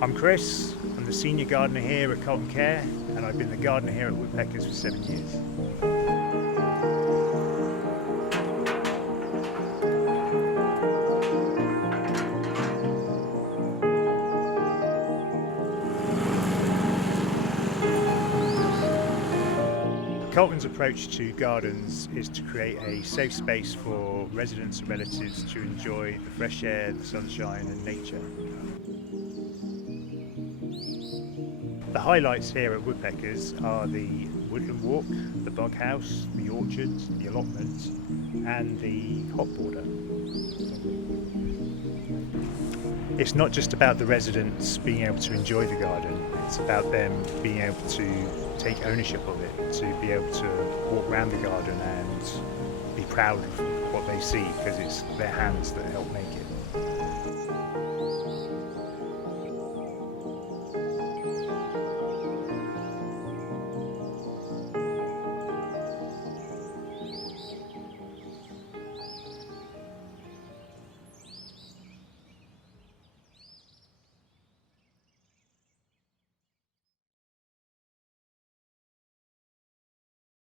I'm Chris, I'm the senior gardener here at Colton Care, and I've been the gardener here at Woodpeckers for 7 years. Colton's approach to gardens is to create a safe space for residents and relatives to enjoy the fresh air, the sunshine and nature. The highlights here at Woodpeckers are the woodland walk, the bug house, the orchard, the allotment and the hop border. It's not just about the residents being able to enjoy the garden, it's about them being able to take ownership of it, to be able to walk around the garden and be proud of what they see because it's their hands that help make it.